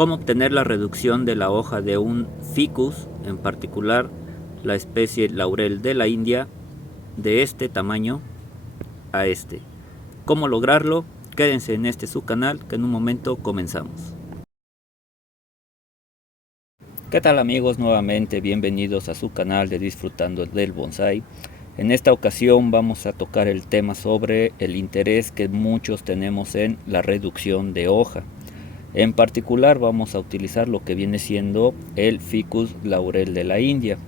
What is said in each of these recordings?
cómo obtener la reducción de la hoja de un ficus, en particular la especie laurel de la India, de este tamaño a este. ¿Cómo lograrlo? Quédense en este su canal, que en un momento comenzamos. ¿Qué tal amigos? Nuevamente bienvenidos a su canal de Disfrutando del Bonsai. En esta ocasión vamos a tocar el tema sobre el interés que muchos tenemos en la reducción de hoja. En particular vamos a utilizar lo que viene siendo el Ficus laurel de la India.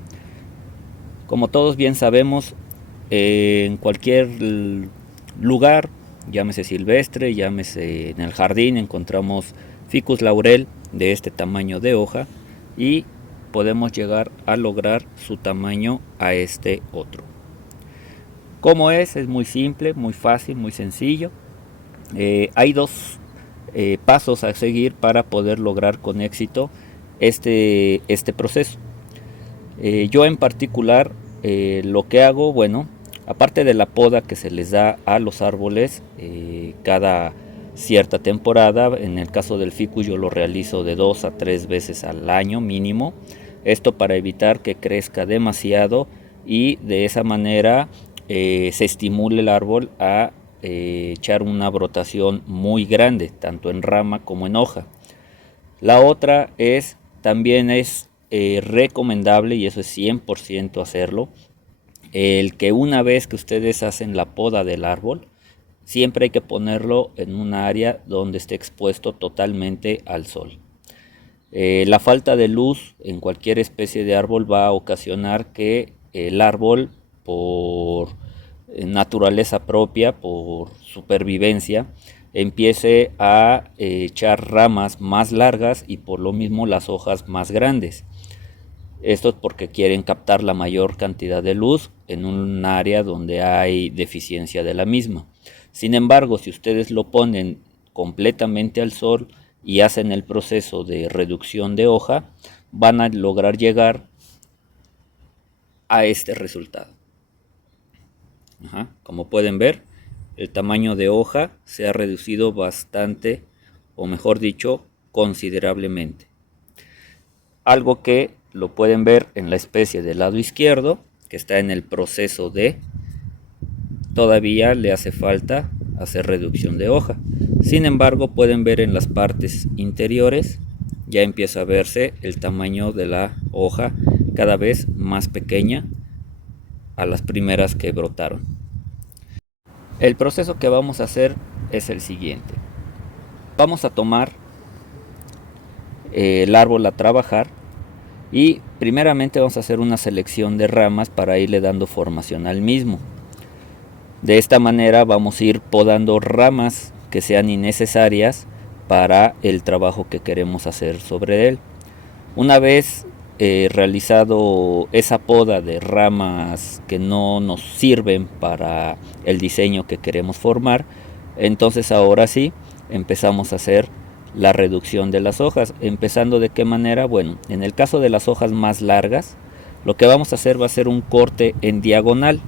Como todos bien sabemos, en cualquier lugar, llámese silvestre, llámese en el jardín, encontramos Ficus laurel de este tamaño de hoja y podemos llegar a lograr su tamaño a este otro. ¿Cómo es? Es muy simple, muy fácil, muy sencillo. Hay dos pasos a seguir para poder lograr con éxito este proceso. Yo en particular lo que hago, bueno, aparte de la poda que se les da a los árboles cada cierta temporada, en el caso del ficus yo lo realizo de 2 a 3 veces al año mínimo, esto para evitar que crezca demasiado y de esa manera se estimule el árbol a echar una brotación muy grande, tanto en rama como en hoja. La otra es, también es recomendable, y eso es 100% hacerlo, el que una vez que ustedes hacen la poda del árbol, siempre hay que ponerlo en un área donde esté expuesto totalmente al sol. La falta de luz en cualquier especie de árbol va a ocasionar que el árbol, por naturaleza propia, por supervivencia, empiece a echar ramas más largas y por lo mismo las hojas más grandes. Esto es porque quieren captar la mayor cantidad de luz en un área donde hay deficiencia de la misma. Sin embargo, si ustedes lo ponen completamente al sol y hacen el proceso de reducción de hoja, van a lograr llegar a este resultado. Como pueden ver, el tamaño de hoja se ha reducido bastante, o mejor dicho, considerablemente. Algo que lo pueden ver en la especie del lado izquierdo, que está en el proceso de, todavía le hace falta hacer reducción de hoja. Sin embargo, pueden ver en las partes interiores, ya empieza a verse el tamaño de la hoja cada vez más pequeña a las primeras que brotaron. El proceso que vamos a hacer es el siguiente. Vamos a tomar el árbol a trabajar y primeramente vamos a hacer una selección de ramas para irle dando formación al mismo. De esta manera vamos a ir podando ramas que sean innecesarias para el trabajo que queremos hacer sobre él. Una vez realizado esa poda de ramas que no nos sirven para el diseño que queremos formar, entonces ahora sí empezamos a hacer la reducción de las hojas. Empezando de qué manera, bueno, en el caso de las hojas más largas, lo que vamos a hacer va a ser un corte en diagonal.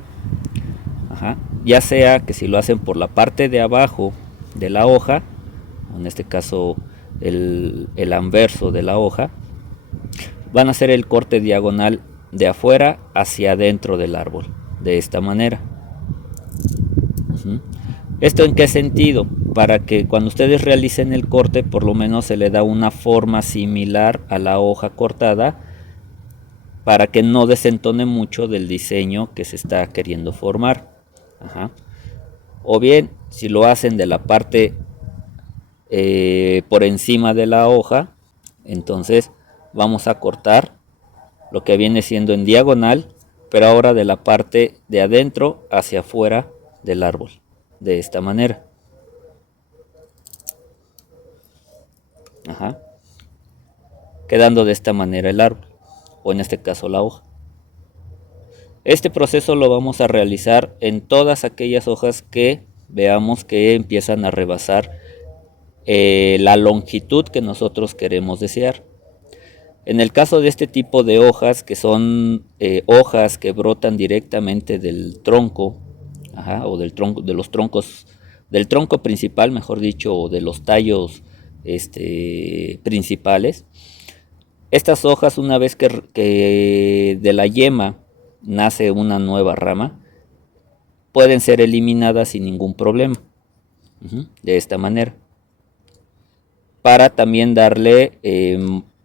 Ya sea que si lo hacen por la parte de abajo de la hoja, en este caso el anverso de la hoja, van a hacer el corte diagonal de afuera hacia adentro del árbol, de esta manera. ¿Esto en qué sentido? Para que cuando ustedes realicen el corte, por lo menos se le da una forma similar a la hoja cortada, para que no desentone mucho del diseño que se está queriendo formar. O bien, si lo hacen de la parte por encima de la hoja, entonces vamos a cortar lo que viene siendo en diagonal, pero ahora de la parte de adentro hacia afuera del árbol, de esta manera. Quedando de esta manera el árbol, o en este caso la hoja. Este proceso lo vamos a realizar en todas aquellas hojas que veamos que empiezan a rebasar la longitud que nosotros queremos desear. En el caso de este tipo de hojas, que son hojas que brotan directamente del tronco, o del tronco, de los troncos, del tronco principal, mejor dicho, o de los tallos principales. Estas hojas, una vez que de la yema nace una nueva rama, pueden ser eliminadas sin ningún problema. De esta manera. Para también darle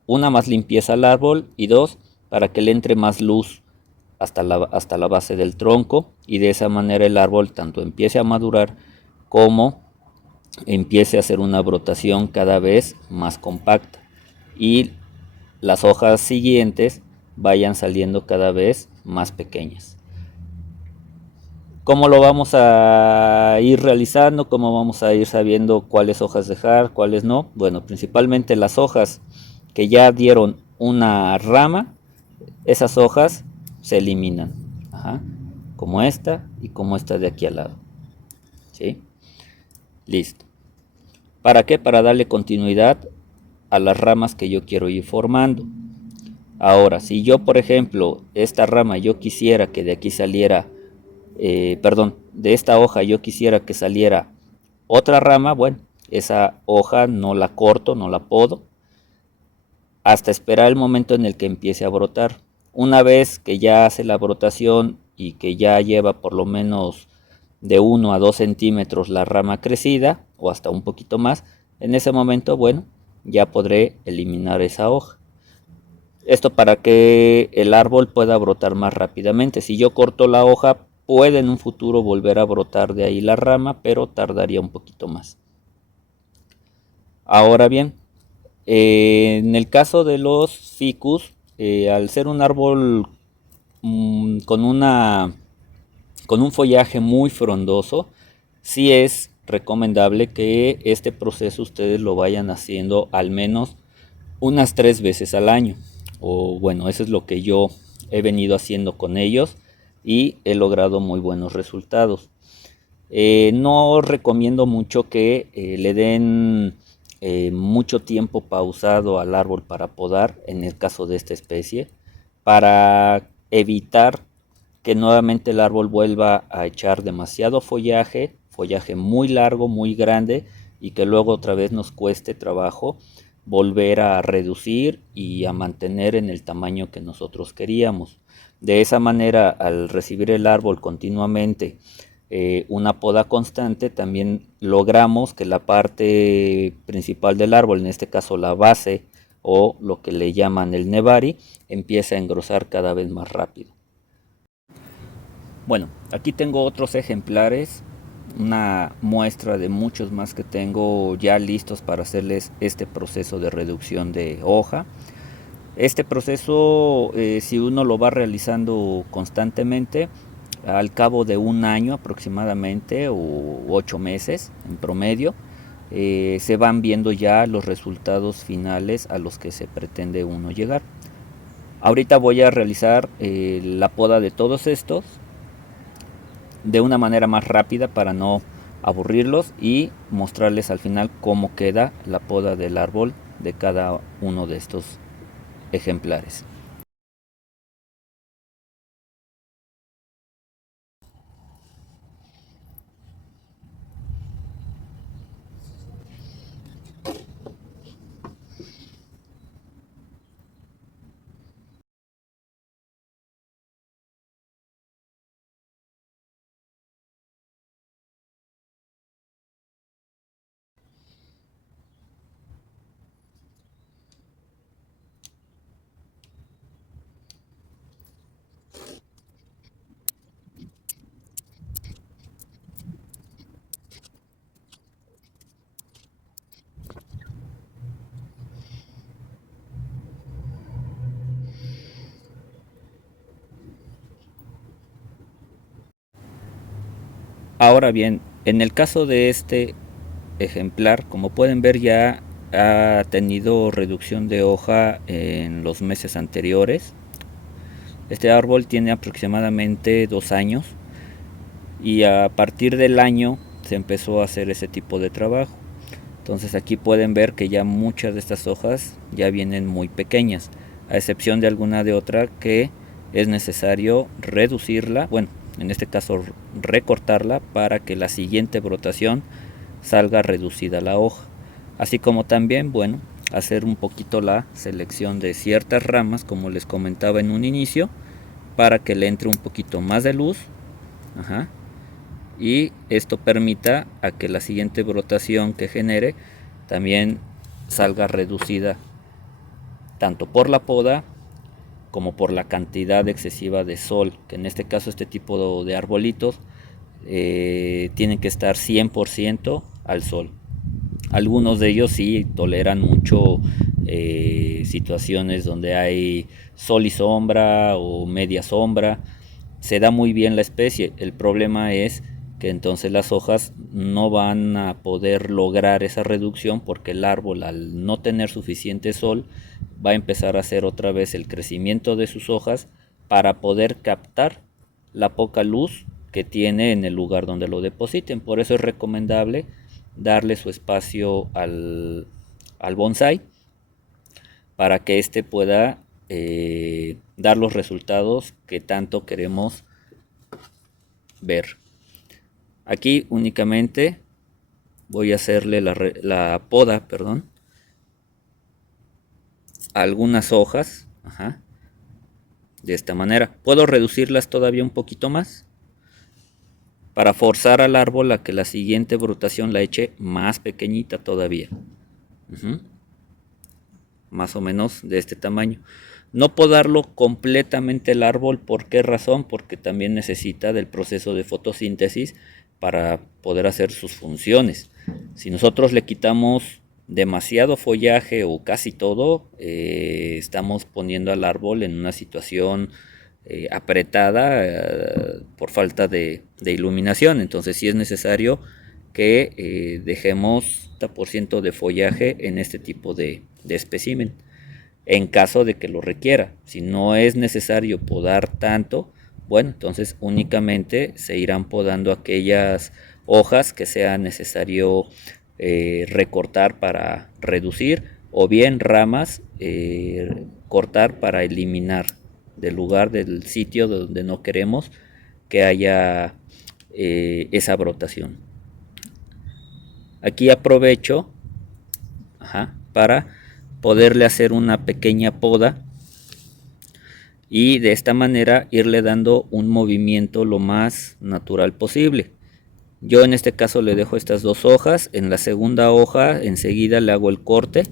una, más limpieza al árbol, y dos, para que le entre más luz hasta la base del tronco, y de esa manera el árbol tanto empiece a madurar como empiece a hacer una brotación cada vez más compacta y las hojas siguientes vayan saliendo cada vez más pequeñas. ¿Cómo lo vamos a ir realizando? ¿Cómo vamos a ir sabiendo cuáles hojas dejar, cuáles no? Bueno, principalmente las hojas que ya dieron una rama, esas hojas se eliminan. Como esta y como esta de aquí al lado. ¿Sí? Listo. ¿Para qué? Para darle continuidad a las ramas que yo quiero ir formando. Ahora, si yo, por ejemplo, esta rama yo quisiera que de aquí saliera, de esta hoja yo quisiera que saliera otra rama, bueno, esa hoja no la corto, no la podo, hasta esperar el momento en el que empiece a brotar. Una vez que ya hace la brotación y que ya lleva por lo menos de 1 a 2 centímetros la rama crecida, o hasta un poquito más, en ese momento, bueno, ya podré eliminar esa hoja. Esto para que el árbol pueda brotar más rápidamente. Si yo corto la hoja, puede en un futuro volver a brotar de ahí la rama, pero tardaría un poquito más. Ahora bien, en el caso de los ficus, al ser un árbol con un follaje muy frondoso, sí es recomendable que este proceso ustedes lo vayan haciendo al menos unas 3 veces al año. O bueno, eso es lo que yo he venido haciendo con ellos y he logrado muy buenos resultados. No recomiendo mucho que le den mucho tiempo pausado al árbol para podar, en el caso de esta especie, para evitar que nuevamente el árbol vuelva a echar demasiado follaje muy largo, muy grande, y que luego otra vez nos cueste trabajo volver a reducir y a mantener en el tamaño que nosotros queríamos. De esa manera, al recibir el árbol continuamente una poda constante, también logramos que la parte principal del árbol, en este caso la base o lo que le llaman el nebari, empiece a engrosar cada vez más rápido. Bueno, aquí tengo otros ejemplares, una muestra de muchos más que tengo ya listos para hacerles este proceso de reducción de hoja. Este proceso, si uno lo va realizando constantemente, al cabo de un año aproximadamente, o 8 meses en promedio, se van viendo ya los resultados finales a los que se pretende uno llegar. Ahorita voy a realizar la poda de todos estos de una manera más rápida para no aburrirlos y mostrarles al final cómo queda la poda del árbol de cada uno de estos ejemplares. Ahora bien, en el caso de este ejemplar, como pueden ver, ya ha tenido reducción de hoja en los meses anteriores. Este árbol tiene aproximadamente 2 años y a partir del año se empezó a hacer ese tipo de trabajo. Entonces aquí pueden ver que ya muchas de estas hojas ya vienen muy pequeñas, a excepción de alguna de otra que es necesario reducirla, bueno, en este caso recortarla para que la siguiente brotación salga reducida la hoja. así como también, bueno, hacer un poquito la selección de ciertas ramas, como les comentaba en un inicio, para que le entre un poquito más de luz. Ajá. Y esto permita a que la siguiente brotación que genere también salga reducida tanto por la poda como por la cantidad excesiva de sol, que en este caso este tipo de arbolitos tienen que estar 100% al sol. Algunos de ellos sí toleran mucho situaciones donde hay sol y sombra o media sombra. Se da muy bien la especie. El problema es que entonces las hojas no van a poder lograr esa reducción porque el árbol, al no tener suficiente sol, va a empezar a hacer otra vez el crecimiento de sus hojas para poder captar la poca luz que tiene en el lugar donde lo depositen. Por eso es recomendable darle su espacio al bonsai para que éste pueda dar los resultados que tanto queremos ver. Aquí únicamente voy a hacerle la poda, perdón, a algunas hojas, ajá, de esta manera. Puedo reducirlas todavía un poquito más para forzar al árbol a que la siguiente brotación la eche más pequeñita todavía. Más o menos de este tamaño. No podarlo completamente el árbol, ¿por qué razón? Porque también necesita del proceso de fotosíntesis para poder hacer sus funciones. Si nosotros le quitamos demasiado follaje o casi todo, estamos poniendo al árbol en una situación apretada por falta de iluminación. Entonces sí es necesario que dejemos 30% de follaje en este tipo de espécimen, en caso de que lo requiera. Si no es necesario podar tanto, bueno, entonces únicamente se irán podando aquellas hojas que sea necesario recortar para reducir, o bien ramas cortar para eliminar del lugar, del sitio donde no queremos que haya esa brotación. Aquí aprovecho para poderle hacer una pequeña poda y de esta manera irle dando un movimiento lo más natural posible. Yo en este caso le dejo estas dos hojas, en la segunda hoja enseguida le hago el corte,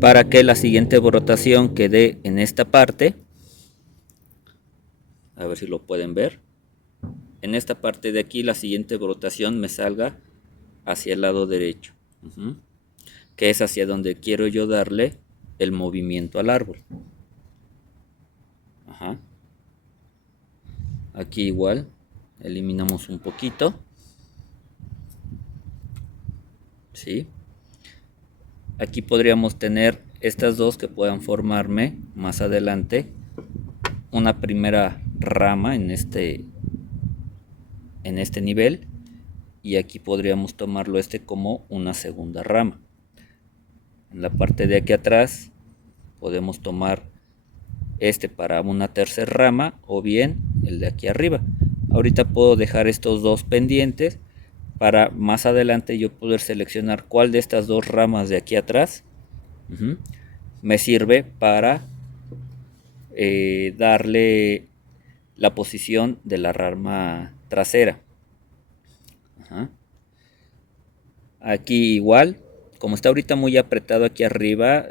para que la siguiente brotación quede en esta parte. A ver si lo pueden ver. En esta parte de aquí la siguiente brotación me salga hacia el lado derecho, que es hacia donde quiero yo darle el movimiento al árbol. Aquí igual eliminamos un poquito, ¿sí? Aquí podríamos tener estas dos que puedan formarme más adelante una primera rama en este nivel, y aquí podríamos tomarlo como una segunda rama. En la parte de aquí atrás podemos tomar para una tercera rama, o bien el de aquí arriba. Ahorita puedo dejar estos dos pendientes para más adelante yo poder seleccionar cuál de estas dos ramas de aquí atrás me sirve para darle la posición de la rama trasera. Aquí igual, como está ahorita muy apretado aquí arriba,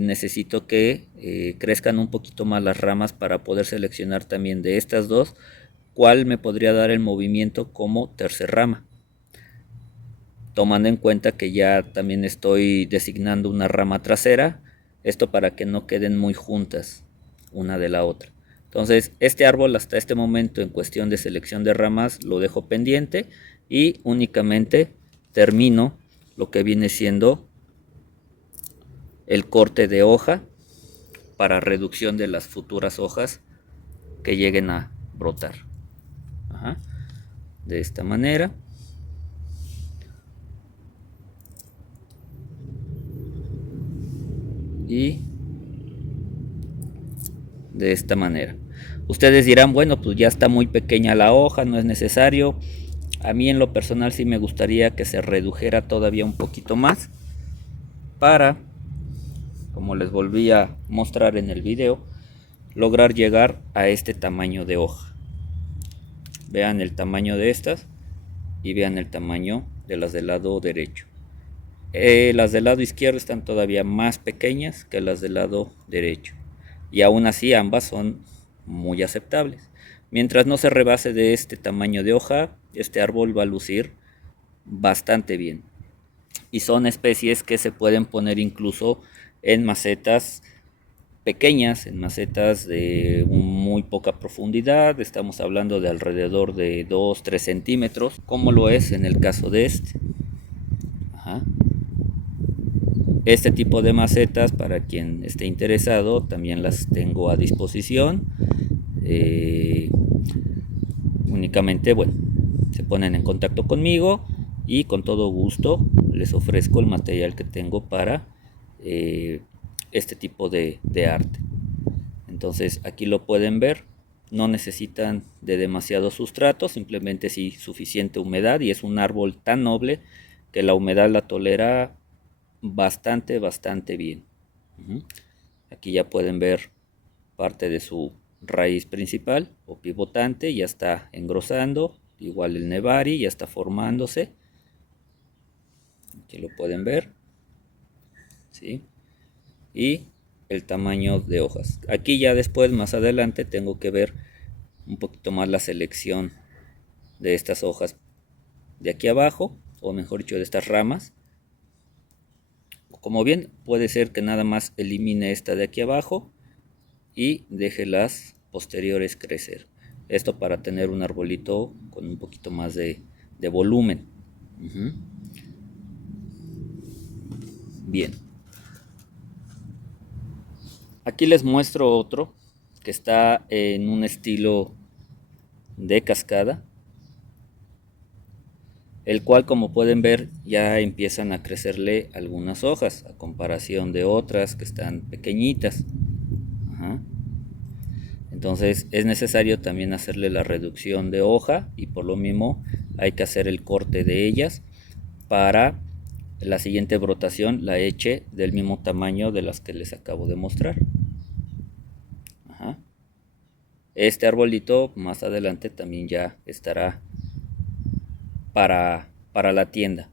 necesito que crezcan un poquito más las ramas para poder seleccionar también de estas dos cuál me podría dar el movimiento como tercer rama, tomando en cuenta que ya también estoy designando una rama trasera, esto para que no queden muy juntas una de la otra. Entonces este árbol hasta este momento en cuestión de selección de ramas lo dejo pendiente y únicamente termino lo que viene siendo el corte de hoja para reducción de las futuras hojas que lleguen a brotar. De esta manera. Y de esta manera. Ustedes dirán, bueno, pues ya está muy pequeña la hoja, no es necesario. A mí en lo personal sí me gustaría que se redujera todavía un poquito más para, como les volví a mostrar en el video, lograr llegar a este tamaño de hoja. Vean el tamaño de estas y vean el tamaño de las del lado derecho. Las del lado izquierdo están todavía más pequeñas que las del lado derecho, y aún así ambas son muy aceptables. Mientras no se rebase de este tamaño de hoja, este árbol va a lucir bastante bien. Y son especies que se pueden poner incluso en macetas pequeñas, en macetas de muy poca profundidad. Estamos hablando de alrededor de 2-3 centímetros, como lo es en el caso de este. Ajá. Este tipo de macetas, para quien esté interesado, también las tengo a disposición. Únicamente, bueno, se ponen en contacto conmigo y con todo gusto les ofrezco el material que tengo para este tipo de arte. Entonces aquí lo pueden ver, no necesitan de demasiado sustrato, simplemente sí suficiente humedad, y es un árbol tan noble que la humedad la tolera bastante bien. Aquí ya pueden ver parte de su raíz principal o pivotante, ya está engrosando, igual el nevari ya está formándose. Aquí lo pueden ver, ¿sí? Y el tamaño de hojas. Aquí ya después, más adelante, tengo que ver un poquito más la selección de estas hojas de aquí abajo, o mejor dicho, de estas ramas. Como bien, puede ser que nada más elimine esta de aquí abajo y deje las posteriores crecer. Esto para tener un arbolito con un poquito más de volumen. Bien. Aquí les muestro otro que está en un estilo de cascada, el cual, como pueden ver, ya empiezan a crecerle algunas hojas a comparación de otras que están pequeñitas. Ajá. Entonces es necesario también hacerle la reducción de hoja, y por lo mismo hay que hacer el corte de ellas para la siguiente brotación la eche del mismo tamaño de las que les acabo de mostrar. Ajá. Este arbolito más adelante también ya estará para la tienda.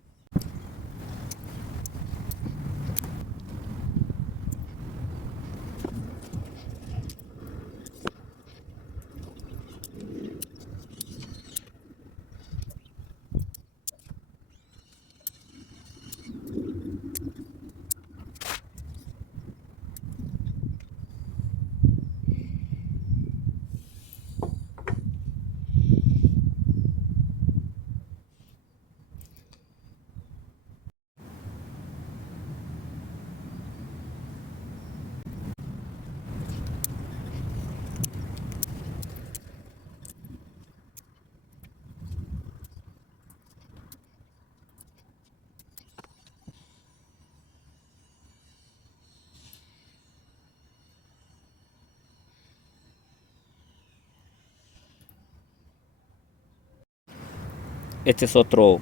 Este es otro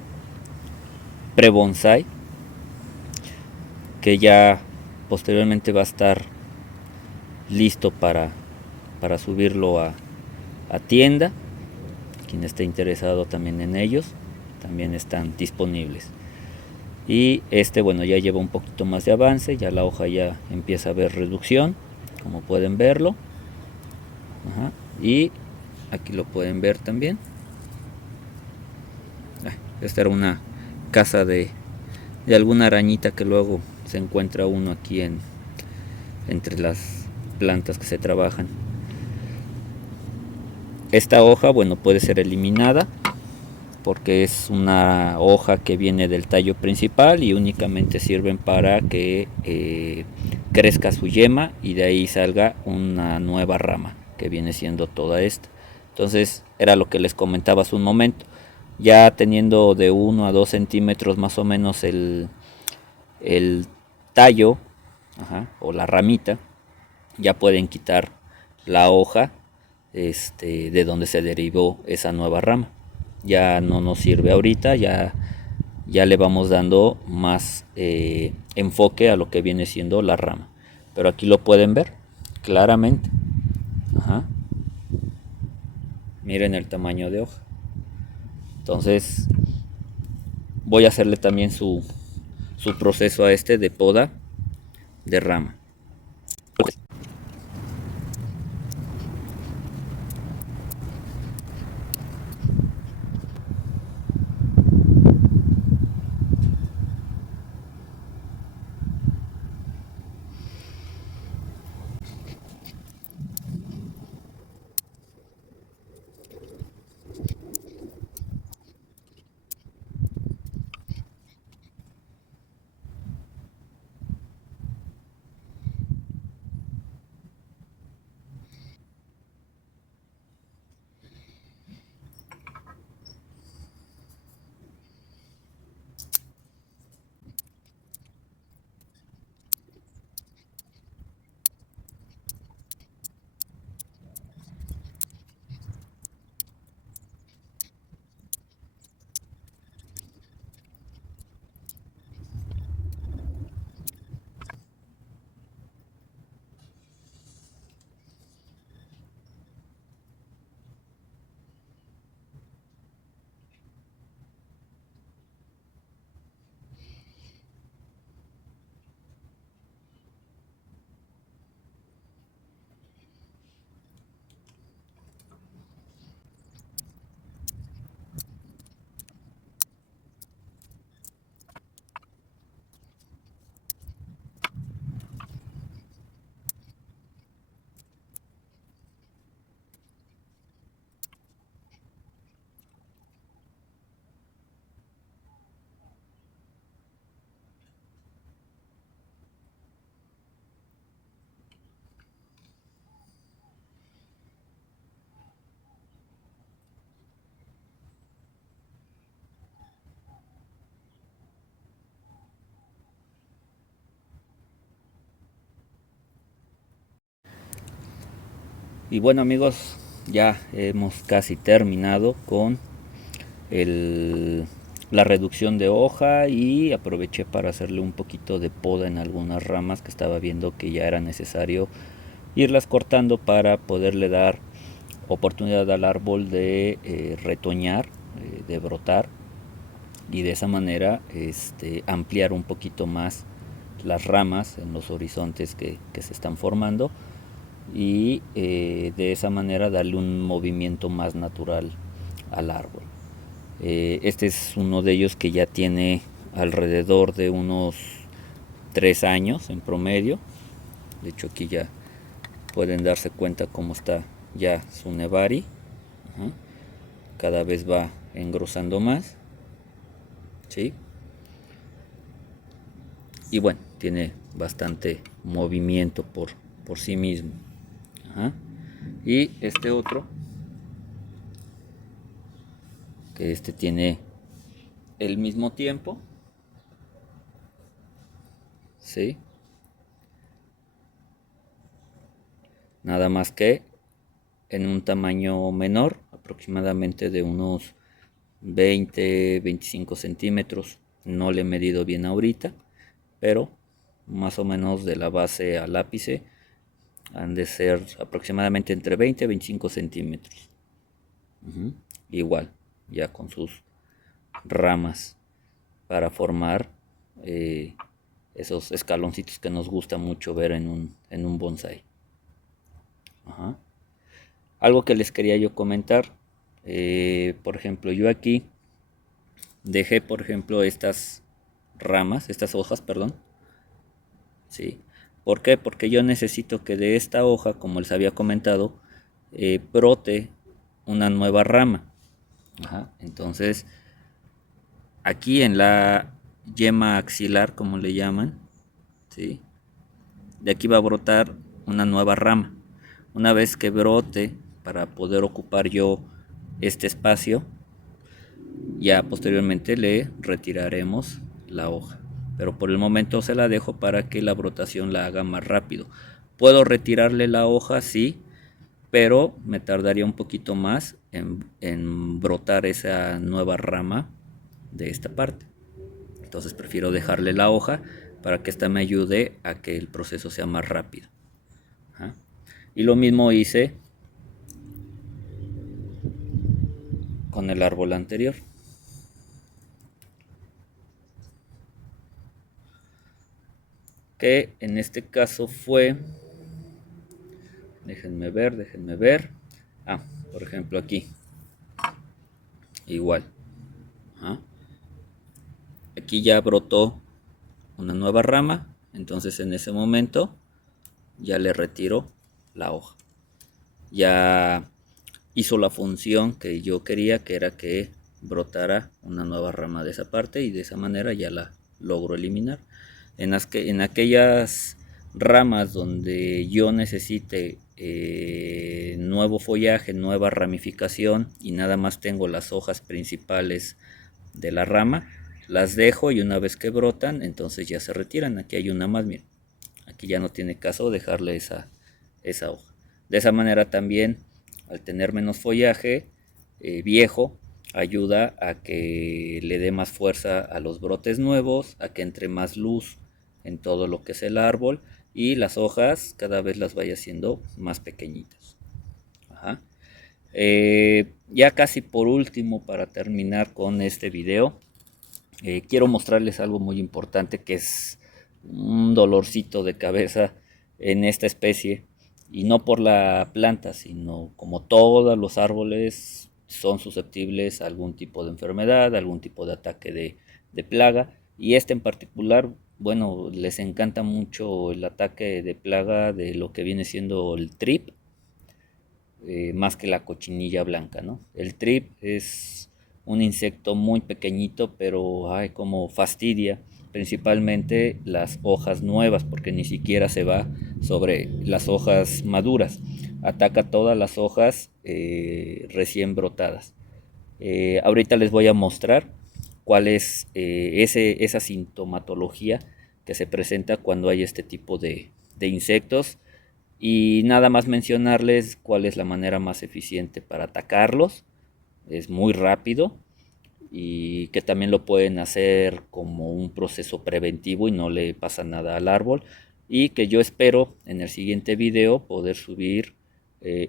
pre-bonsai que ya posteriormente va a estar listo para subirlo a tienda. Quien esté interesado también en ellos, también están disponibles. Y este, bueno, ya lleva un poquito más de avance, ya la hoja ya empieza a ver reducción, como pueden verlo. Ajá. Y aquí lo pueden ver también. Esta era una casa de alguna arañita que luego se encuentra uno aquí entre las plantas que se trabajan. Esta hoja, bueno, puede ser eliminada porque es una hoja que viene del tallo principal y únicamente sirven para que crezca su yema y de ahí salga una nueva rama que viene siendo toda esta. Entonces era lo que les comentaba hace un momento, ya teniendo de 1 a 2 centímetros más o menos el tallo, o la ramita, ya pueden quitar la hoja de donde se derivó esa nueva rama. ya no nos sirve ahorita, ya le vamos dando más enfoque a lo que viene siendo la rama. Pero aquí lo pueden ver claramente. Ajá. Miren el tamaño de hoja. Entonces voy a hacerle también su proceso a este de poda de rama. Y bueno amigos, ya hemos casi terminado con la reducción de hoja, y aproveché para hacerle un poquito de poda en algunas ramas que estaba viendo que ya era necesario irlas cortando para poderle dar oportunidad al árbol de retoñar, de brotar, y de esa manera ampliar un poquito más las ramas en los horizontes que se están formando, y de esa manera darle un movimiento más natural al árbol. Este es uno de ellos que ya tiene alrededor de unos 3 años en promedio. De hecho aquí ya pueden darse cuenta cómo está ya su nevari. Ajá. Cada vez va engrosando más, ¿sí? Y bueno, tiene bastante movimiento por sí mismo. Ajá. Y este otro, que tiene el mismo tiempo, ¿sí? Nada más que en un tamaño menor, aproximadamente de unos 20-25 centímetros. No le he medido bien ahorita, pero más o menos de la base al ápice han de ser aproximadamente entre 20 y 25 centímetros. Igual, ya con sus ramas para formar esos escaloncitos que nos gusta mucho ver en un bonsai. Ajá. Algo que les quería yo comentar, por ejemplo, yo aquí dejé, por ejemplo, estas ramas, estas hojas, perdón, ¿sí? ¿Por qué? Porque yo necesito que de esta hoja, como les había comentado, brote una nueva rama. Ajá. Entonces, aquí en la yema axilar, como le llaman, ¿sí? De aquí va a brotar una nueva rama. Una vez que brote, para poder ocupar yo este espacio, ya posteriormente le retiraremos la hoja, pero por el momento se la dejo para que la brotación la haga más rápido. Puedo retirarle la hoja, sí, pero me tardaría un poquito más en brotar esa nueva rama de esta parte. Entonces prefiero dejarle la hoja para que esta me ayude a que el proceso sea más rápido. ¿Ah? Y lo mismo hice con el árbol anterior. Que en este caso fue, déjenme ver. Por ejemplo aquí, igual. ¿Ah? Aquí ya brotó una nueva rama, entonces en ese momento ya le retiro la hoja. Ya hizo la función que yo quería, que era que brotara una nueva rama de esa parte, y de esa manera ya la logro eliminar. En aquellas ramas donde yo necesite nuevo follaje, nueva ramificación, y nada más tengo las hojas principales de la rama, las dejo, y una vez que brotan, entonces ya se retiran. Aquí hay una más, miren, aquí ya no tiene caso dejarle esa hoja. De esa manera también, al tener menos follaje viejo, ayuda a que le dé más fuerza a los brotes nuevos, a que entre más luz en todo lo que es el árbol, y las hojas cada vez las vaya haciendo más pequeñitas. Ajá. Ya casi por último, para terminar con este video, quiero mostrarles algo muy importante, que es un dolorcito de cabeza en esta especie, y no por la planta, sino como todos los árboles son susceptibles a algún tipo de enfermedad, algún tipo de ataque de plaga, y este en particular, bueno, les encanta mucho el ataque de plaga de lo que viene siendo el trip, más que la cochinilla blanca, ¿no? El trip es un insecto muy pequeñito, pero ay, como fastidia, principalmente las hojas nuevas, porque ni siquiera se va sobre las hojas maduras, ataca todas las hojas recién brotadas. Ahorita les voy a mostrar cuál es esa sintomatología que se presenta cuando hay este tipo de insectos, y nada más mencionarles cuál es la manera más eficiente para atacarlos. Es muy rápido, y que también lo pueden hacer como un proceso preventivo y no le pasa nada al árbol, y que yo espero en el siguiente video poder subir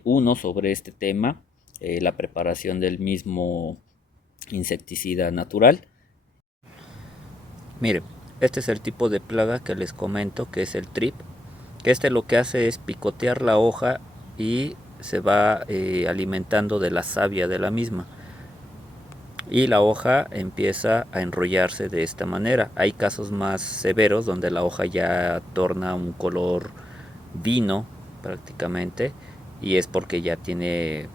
uno sobre este tema, la preparación del mismo insecticida natural. Miren, este es el tipo de plaga que les comento, que es el trip, que este lo que hace es picotear la hoja y se va alimentando de la savia de la misma, y la hoja empieza a enrollarse de esta manera. Hay casos más severos donde la hoja ya torna un color vino prácticamente, y es porque ya tiene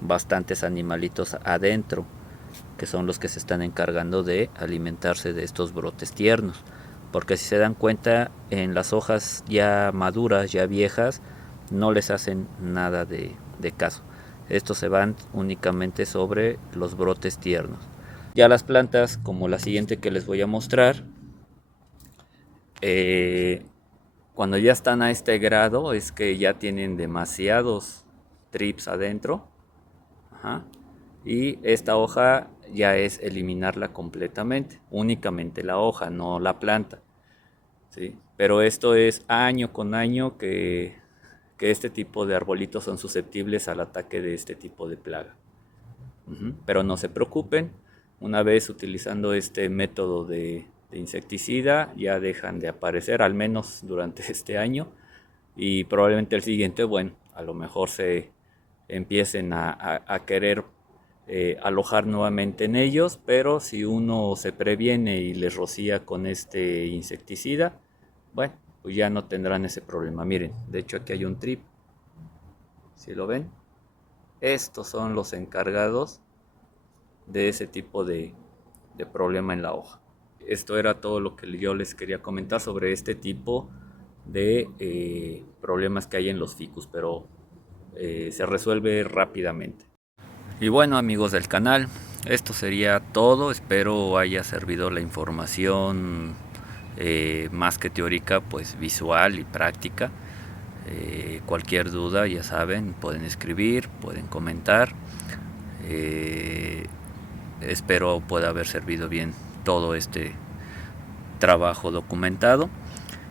bastantes animalitos adentro, que son los que se están encargando de alimentarse de estos brotes tiernos. Porque si se dan cuenta, en las hojas ya maduras, ya viejas, no les hacen nada de caso. Estos se van únicamente sobre los brotes tiernos. Ya las plantas, como la siguiente que les voy a mostrar, cuando ya están a este grado, es que ya tienen demasiados trips adentro. Ajá. Y esta hoja ya es eliminarla completamente, únicamente la hoja, no la planta, ¿sí? Pero esto es año con año que este tipo de arbolitos son susceptibles al ataque de este tipo de plaga. Pero no se preocupen, una vez utilizando este método de insecticida ya dejan de aparecer, al menos durante este año, y probablemente el siguiente, bueno, a lo mejor se empiecen a querer alojar nuevamente en ellos, pero si uno se previene y les rocía con este insecticida, bueno, pues ya no tendrán ese problema. Miren, de hecho aquí hay un trip, si lo ven, estos son los encargados de ese tipo de problema en la hoja. Esto era todo lo que yo les quería comentar sobre este tipo de problemas que hay en los ficus, pero se resuelve rápidamente. Y bueno, amigos del canal, esto sería todo. Espero haya servido la información más que teórica, pues visual y práctica. Cualquier duda, ya saben, pueden escribir, pueden comentar. Espero pueda haber servido bien todo este trabajo documentado.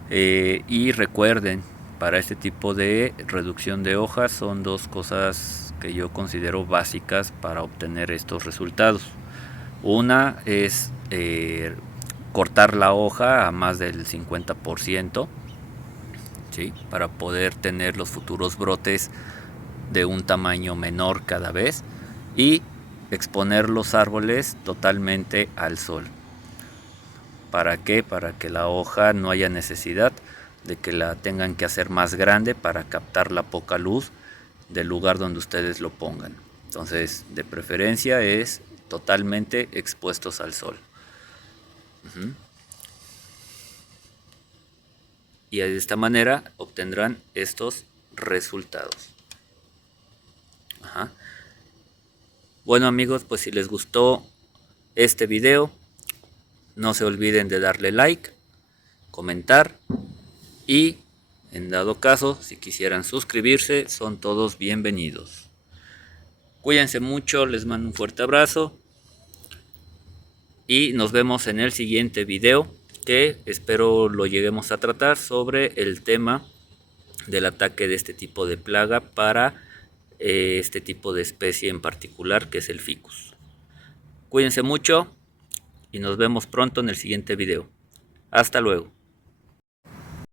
Y recuerden, para este tipo de reducción de hojas son dos cosas que yo considero básicas para obtener estos resultados. Una es cortar la hoja a más del 50%, ¿sí? Para poder tener los futuros brotes de un tamaño menor cada vez, y exponer los árboles totalmente al sol. ¿Para qué? Para que la hoja no haya necesidad de que la tengan que hacer más grande para captar la poca luz del lugar donde ustedes lo pongan. Entonces, de preferencia es totalmente expuestos al sol. Y de esta manera obtendrán estos resultados. Bueno amigos, pues si les gustó este video, no se olviden de darle like, comentar, y en dado caso, si quisieran suscribirse, son todos bienvenidos. Cuídense mucho, les mando un fuerte abrazo y nos vemos en el siguiente video, que espero lo lleguemos a tratar sobre el tema del ataque de este tipo de plaga para este tipo de especie en particular, que es el ficus. Cuídense mucho y nos vemos pronto en el siguiente video. Hasta luego.